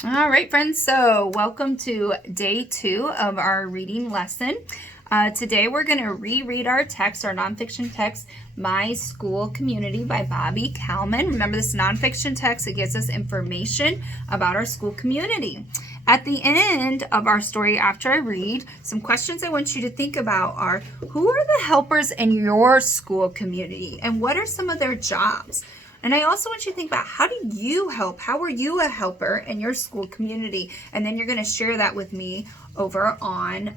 All right, friends. So, welcome to day 2 of our reading lesson. Today, we're going to reread our text, our nonfiction text, My School Community by Bobby Kalman. Remember, this nonfiction text, it gives us information about our school community. At the end of our story, after I read, some questions I want you to think about are, who are the helpers in your school community, and what are some of their jobs? And I also want you to think about, how do you help? How are you a helper in your school community? And then you're going to share that with me over on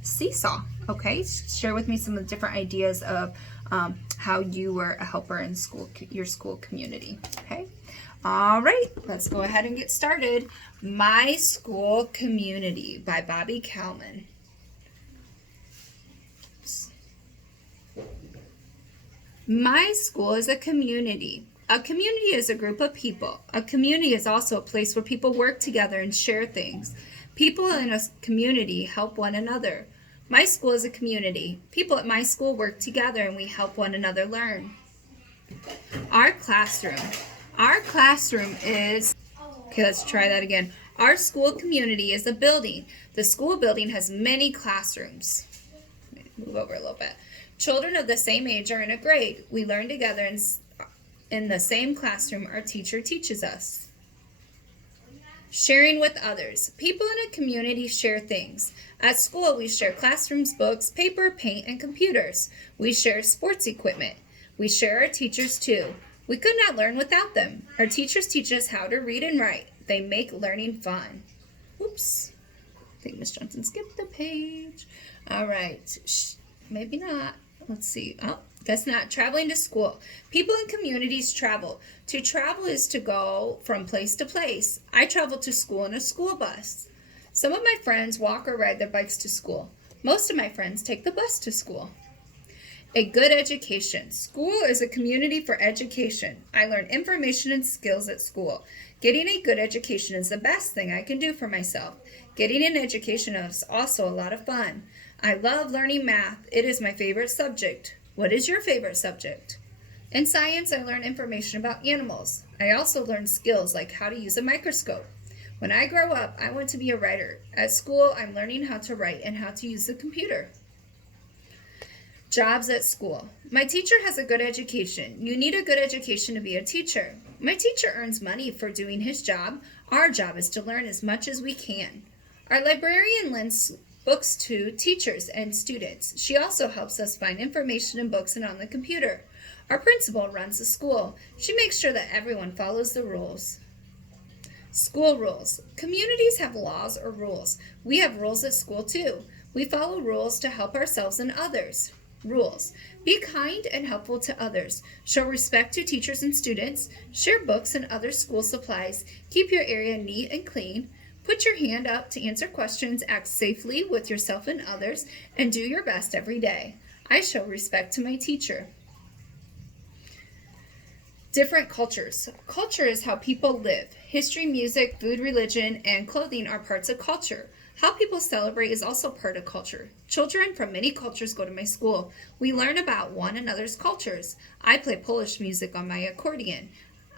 Seesaw. Okay, share with me some of the different ideas of how you were a helper in your school community. Okay. All right, let's go ahead and get started. My School Community by Bobby Kalman. My school is a community. A community is a group of people. A community is also a place where people work together and share things. People in a community help one another. My school is a community. People at my school work together and we help one another learn. Our classroom. Our classroom is, okay, let's try that again. Our school community is a building. The school building has many classrooms. Move over a little bit. Children of the same age are in a grade. We learn together in the same classroom our teacher teaches us. Sharing with others. People in a community share things. At school, we share classrooms, books, paper, paint, and computers. We share sports equipment. We share our teachers too. We could not learn without them. Our teachers teach us how to read and write. They make learning fun. Oops. I think Miss Johnson skipped the page. All right. Maybe not. Let's see. Oh, guess not. Traveling to school. People in communities travel. To travel is to go from place to place. I travel to school in a school bus. Some of my friends walk or ride their bikes to school. Most of my friends take the bus to school. A good education. School is a community for education. I learn information and skills at school. Getting a good education is the best thing I can do for myself. Getting an education is also a lot of fun. I love learning math. It is my favorite subject. What is your favorite subject? In science, I learn information about animals. I also learn skills like how to use a microscope. When I grow up, I want to be a writer. At school, I'm learning how to write and how to use the computer. Jobs at school. My teacher has a good education. You need a good education to be a teacher. My teacher earns money for doing his job. Our job is to learn as much as we can. Our librarian lends books to teachers and students. She also helps us find information in books and on the computer. Our principal runs the school. She makes sure that everyone follows the rules. School rules. Communities have laws or rules. We have rules at school too. We follow rules to help ourselves and others. Rules. Be kind and helpful to others. Show respect to teachers and students. Share books and other school supplies. Keep your area neat and clean. Put your hand up to answer questions. Act safely with yourself and others. And do your best every day. I show respect to my teacher. Different cultures. Culture is how people live. History, music, food, religion, and clothing are parts of culture. How people celebrate is also part of culture. Children from many cultures go to my school. We learn about one another's cultures. I play Polish music on my accordion.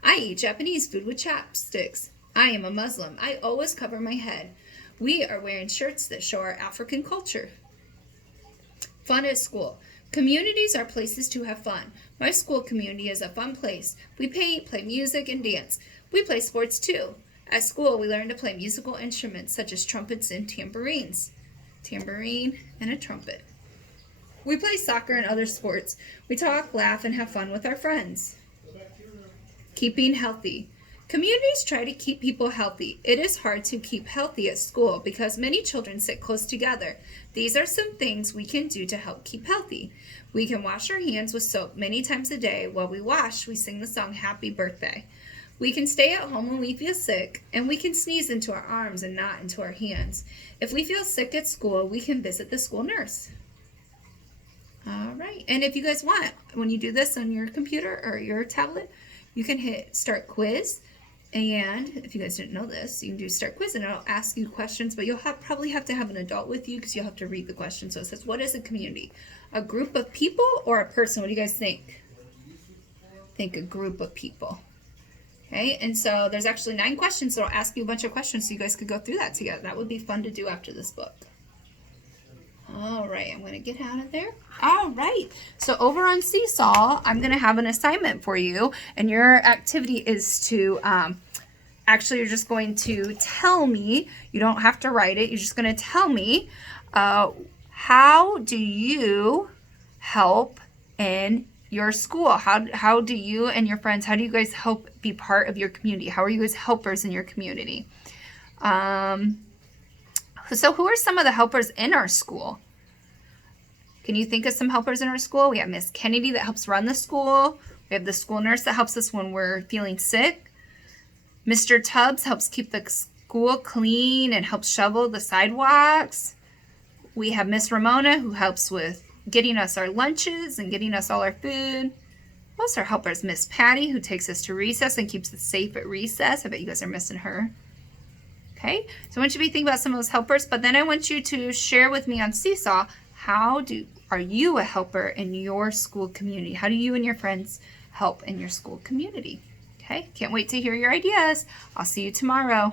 I eat Japanese food with chopsticks. I am a Muslim. I always cover my head. We are wearing shirts that show our African culture. Fun at school. Communities are places to have fun. My school community is a fun place. We paint, play music, and dance. We play sports too. At school, we learn to play musical instruments such as trumpets and tambourines. Tambourine and a trumpet. We play soccer and other sports. We talk, laugh, and have fun with our friends. Keeping healthy. Communities try to keep people healthy. It is hard to keep healthy at school because many children sit close together. These are some things we can do to help keep healthy. We can wash our hands with soap many times a day. While we wash, we sing the song Happy Birthday. We can stay at home when we feel sick, and we can sneeze into our arms and not into our hands. If we feel sick at school, we can visit the school nurse. All right, and if you guys want, when you do this on your computer or your tablet, you can hit Start Quiz. And if you guys didn't know this, you can do Start Quiz and it'll ask you questions, but you'll probably have to have an adult with you because you'll have to read the question. So it says, what is a community? A group of people or a person? What do you guys think? Think a group of people. Okay, and so there's actually 9 questions, so I'll ask you a bunch of questions so you guys could go through that together. That would be fun to do after this book. All right, I'm going to get out of there. All right, so over on Seesaw, I'm going to have an assignment for you, and your activity is to, actually, you're just going to tell me, you don't have to write it, you're just going to tell me, how do you help in your school? How do you and your friends, how do you guys help be part of your community? How are you guys helpers in your community? So who are some of the helpers in our school? Can you think of some helpers in our school? We have Miss Kennedy that helps run the school. We have the school nurse that helps us when we're feeling sick. Mr. Tubbs helps keep the school clean and helps shovel the sidewalks. We have Miss Ramona who helps with getting us our lunches and getting us all our food. Most are helpers. Miss Patty who takes us to recess and keeps us safe at recess. I bet you guys are missing her. Okay, so I want you to be thinking about some of those helpers, but then I want you to share with me on Seesaw, are you a helper in your school community? How do you and your friends help in your school community? Okay, can't wait to hear your ideas. I'll see you tomorrow.